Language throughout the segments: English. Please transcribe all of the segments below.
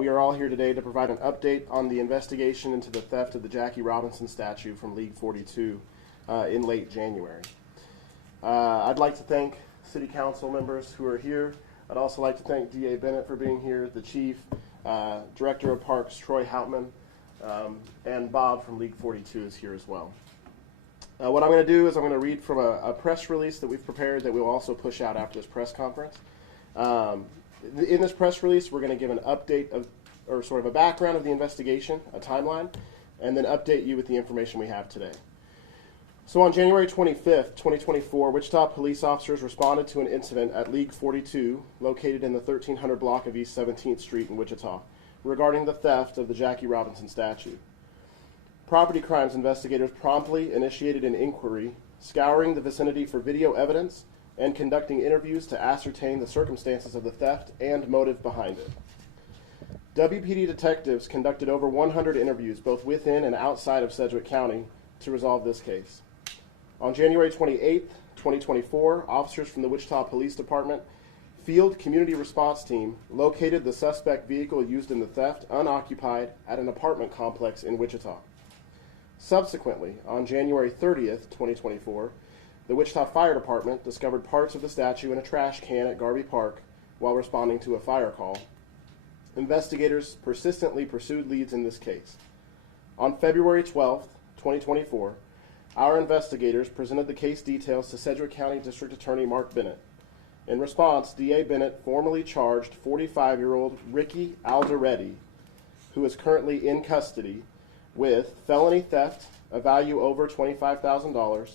we are all here today to provide an update on the investigation into the theft of the Jackie Robinson statue from League 42 in late January. I'd like to thank City Council members who are here. I'd also like to thank D.A. Bennett for being here, the Chief, Director of Parks Troy Houtman, and Bob from League 42 is here as well. What I'm going to do is I'm going to read from a press release that we've prepared that we'll also push out after this press conference. In this press release, we're going to give an update of, or sort of a background of the investigation, a timeline, and then update you with the information we have today. So on January 25th, 2024, Wichita police officers responded to an incident at League 42, located in the 1300 block of East 17th Street in Wichita, regarding the theft of the Jackie Robinson statue. Property crimes investigators promptly initiated an inquiry, scouring the vicinity for video evidence and conducting interviews to ascertain the circumstances of the theft and motive behind it. WPD detectives conducted over 100 interviews both within and outside of Sedgwick County to resolve this case. On January 28th, 2024, officers from the Wichita Police Department Field Community Response Team located the suspect vehicle used in the theft unoccupied at an apartment complex in Wichita. Subsequently, on January 30th, 2024, the Wichita Fire Department discovered parts of the statue in a trash can at Garvey Park while responding to a fire call. Investigators persistently pursued leads in this case. On February 12th, 2024, our investigators presented the case details to Sedgwick County District Attorney Mark Bennett. In response, D.A. Bennett formally charged 45-year-old Ricky Alderetti, who is currently in custody, with felony theft, a value over $25,000,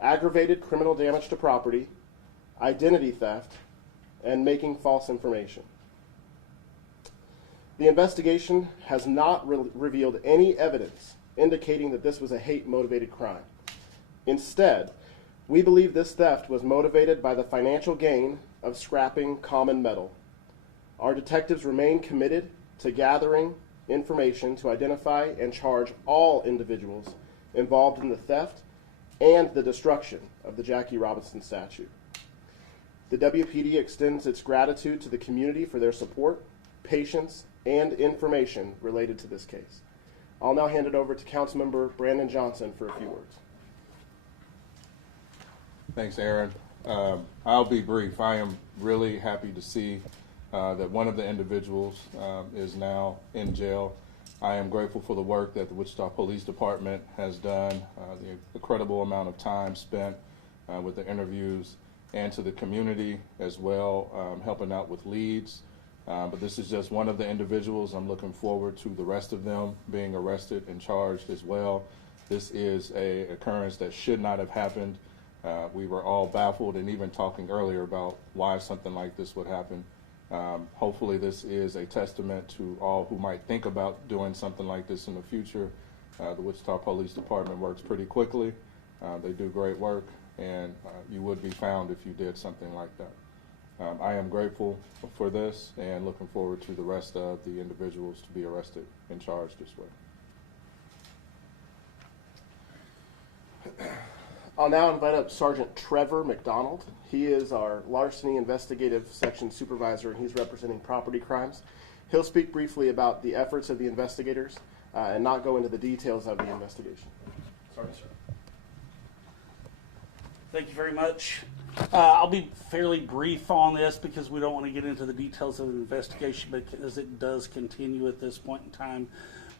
aggravated criminal damage to property, identity theft, and making false information. The investigation has not revealed any evidence indicating that this was a hate-motivated crime. Instead, we believe this theft was motivated by the financial gain of scrapping common metal. Our detectives remain committed to gathering information to identify and charge all individuals involved in the theft and the destruction of the Jackie Robinson statue. The WPD extends its gratitude to the community for their support, patience, and information related to this case. I'll now hand it over to Councilmember Brandon Johnson for a few words. Thanks, Aaron. I'll be brief. I am really happy to see that one of the individuals is now in jail. I am grateful for the work that the Wichita Police Department has done, the incredible amount of time spent with the interviews, and to the community as well, helping out with leads. But this is just one of the individuals. I'm looking forward to the rest of them being arrested and charged as well. This is an occurrence that should not have happened. We were all baffled and even talking earlier about why something like this would happen. Hopefully this is a testament to all who might think about doing something like this in the future. The Wichita Police Department works pretty quickly. They do great work, and you would be found if you did something like that. I am grateful for this and looking forward to the rest of the individuals to be arrested and charged this way. I'll now invite up Sergeant Trevor McDonald. He is our larceny investigative section supervisor, and he's representing property crimes. He'll speak briefly about the efforts of the investigators and not go into the details of the investigation. Sergeant. Thank you very much. I'll be fairly brief on this because we don't want to get into the details of the investigation, because it does continue at this point in time.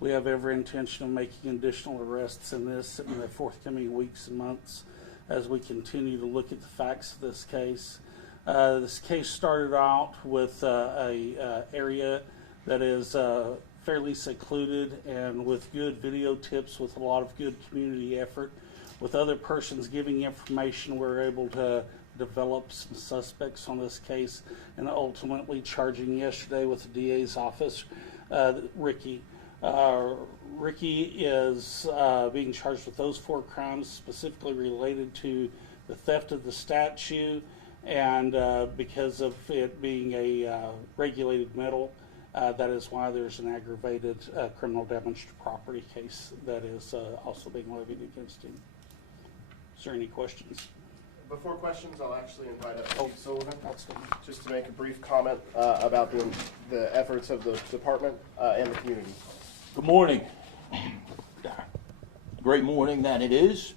We have every intention of making additional arrests in this in the forthcoming weeks and months as we continue to look at the facts of this case. This case started out with a area that is fairly secluded and with good video tips, with a lot of good community effort. With other persons giving information, we were able to develop some suspects on this case and ultimately charging yesterday with the DA's office, Ricky. Ricky is being charged with those 4 crimes specifically related to the theft of the statue, and because of it being a regulated metal, that is why there's an aggravated criminal damage to property case that is also being levied against him. Is there any questions? Before questions, I'll actually invite up Chief Sullivan just to make a brief comment about the efforts of the department and the community. Good morning. Great morning that it is,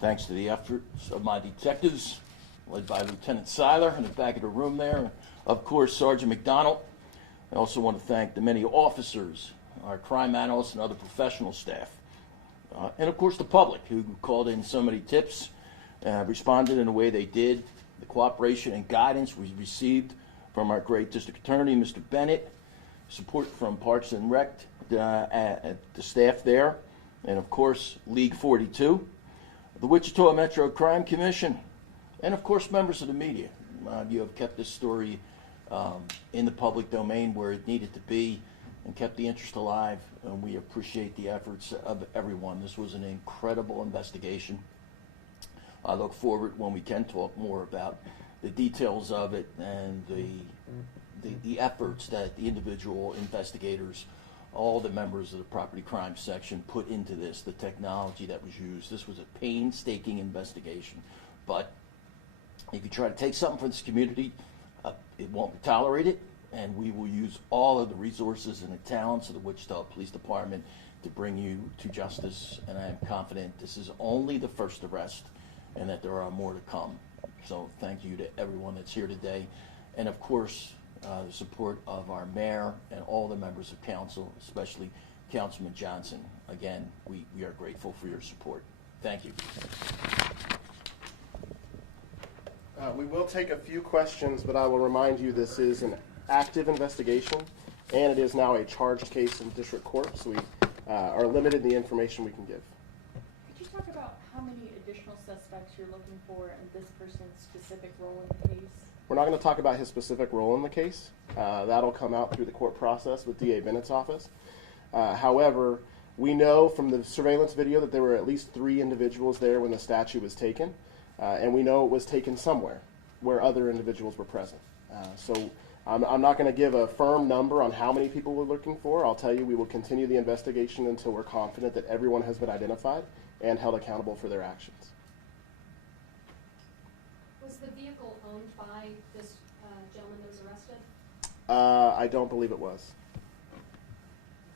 thanks to the efforts of my detectives, led by Lieutenant Seiler in the back of the room there, and of course Sergeant McDonald. I also want to thank the many officers, our crime analysts, and other professional staff, and of course the public who called in so many tips, responded in the way they did, the cooperation and guidance we received from our great District Attorney, Mr. Bennett, support from Parks and Rec, the staff there, and of course League 42, the Wichita Metro Crime Commission, and of course members of the media. You have kept this story in the public domain where it needed to be and kept the interest alive, and we appreciate the efforts of everyone. This was an incredible investigation. I look forward when we can talk more about the details of it and the efforts that the individual investigators, all the members of the property crime section put into this, the technology that was used. This was a painstaking investigation, but if you try to take something from this community, it won't be tolerated, and we will use all of the resources and the talents of the Wichita Police Department to bring you to justice, and I am confident this is only the first arrest and that there are more to come. So thank you to everyone that's here today, and of course the support of our mayor and all the members of council, especially Councilman Johnson. Again, we are grateful for your support. Thank you. We will take a few questions, but I will remind you this is an active investigation, and it is now a charged case in district court, so we are limited in the information we can give. Could you talk about how many additional suspects you're looking for and this person's specific role in the case? We're not going to talk about his specific role in the case. That'll come out through the court process with DA Bennett's office. However, we know from the surveillance video that there were at least 3 individuals there when the statue was taken, and we know it was taken somewhere where other individuals were present. So I'm not going to give a firm number on how many people we're looking for. I'll tell you we will continue the investigation until we're confident that everyone has been identified and held accountable for their actions. Was the vehicle owned by this gentleman that was arrested? I don't believe it was.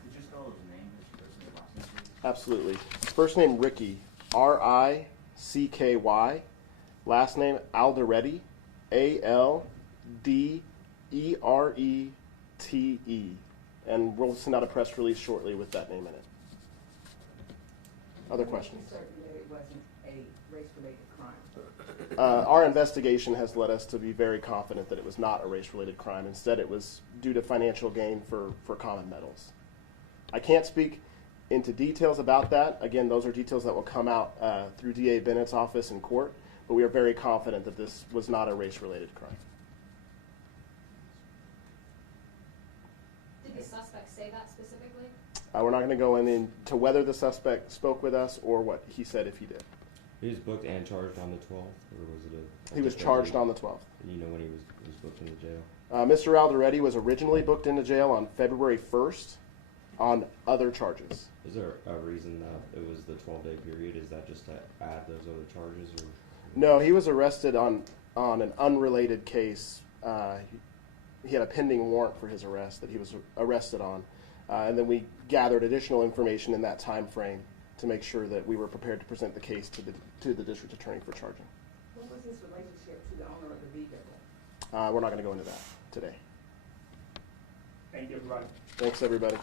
Could you spell his name, his first name, last name, please? Absolutely. First name Ricky, R-I-C-K-Y. Last name Alderete, A-L-D-E-R-E-T-E. And we'll send out a press release shortly with that name in it. Other questions? Certain that it wasn't a race-related crime. Our investigation has led us to be very confident that it was not a race-related crime. Instead, it was due to financial gain for common metals. I can't speak into details about that. Again, those are details that will come out through DA Bennett's office in court, but we are very confident that this was not a race-related crime. Did the suspect say that specifically? We're not going to go into whether the suspect spoke with us or what he said if he did. He was booked and charged on the 12th, or was it a? He was charged on the 12th. You know when he was booked into jail? Mr. Alderete was originally booked into jail on February 1st on other charges. Is there a reason that it was the 12-day period? Is that just to add those other charges, or? No, he was arrested on an unrelated case. He had a pending warrant for his arrest that he was arrested on, and then we gathered additional information in that time frame to make sure that we were prepared to present the case to the district attorney for charging. What was his relationship to the owner of the vehicle? We're not going to go into that today. Thank you, everybody. Thanks, everybody.